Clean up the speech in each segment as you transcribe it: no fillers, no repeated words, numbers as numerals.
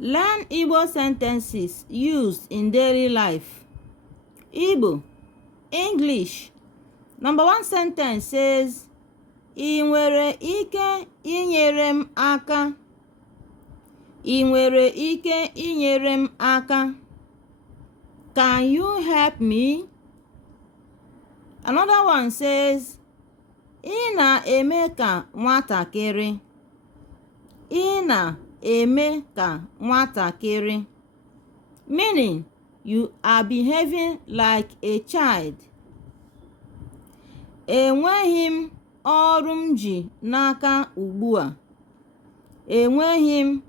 Learn Igbo sentences used in daily life. Igbo, English. Number 1 sentence says, "Ị nwere ike inyere m aka?" Ị nwere ike inyere m aka? Can you help me? Another one says, "Ị na-eme ka nwatakịrị." Ị na-eme ka nwatakịrị. Meaning, you are behaving like a child. Enweghị m ọrụ m ji n'aka ugbu a. Enweghị m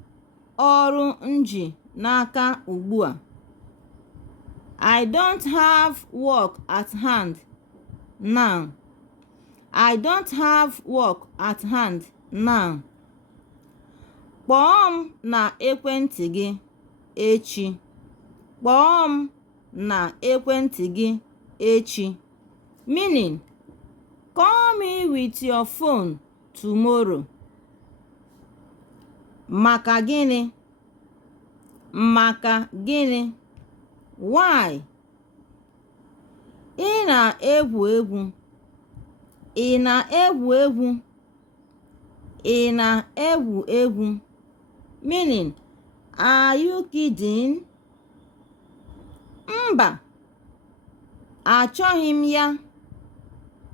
ọrụ m ji n'aka ugbu a. I don't have work at hand now. I don't have work at hand now. Kpọọ m na ekwentị gị echi. Kpọọ m na ekwentị gị echi. Meaning, call me with your phone tomorrow. Maka gịnị? Maka gịnị? Why? Ị na-egwu egwu. Ị na-egwu egwu. Ị na-egwu egwu. Meaning, are you kidding? Mba, achọghị m ya.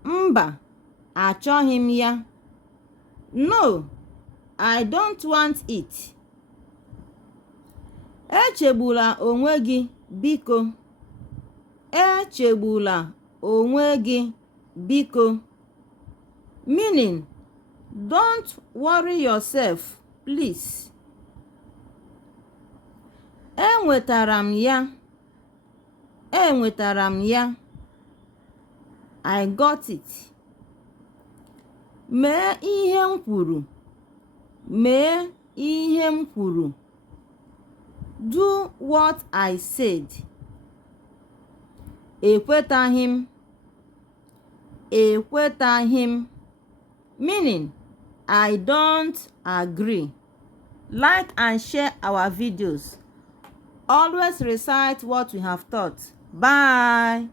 Mba, achọghị m ya. No, I don't want it. Echegbula onwe gị biko. Echegbula onwe gị biko. Meaning, don't worry yourself, please. Enwetara m ya. Enwetara m ya. I got it. Mee ihe m kwuru. Mee ihe m kwuru. Do what I said. Ekwetaghị m. Ekwetaghị m. Meaning, I don't agree. Like and share our videos. Always recite what we have taught. Bye.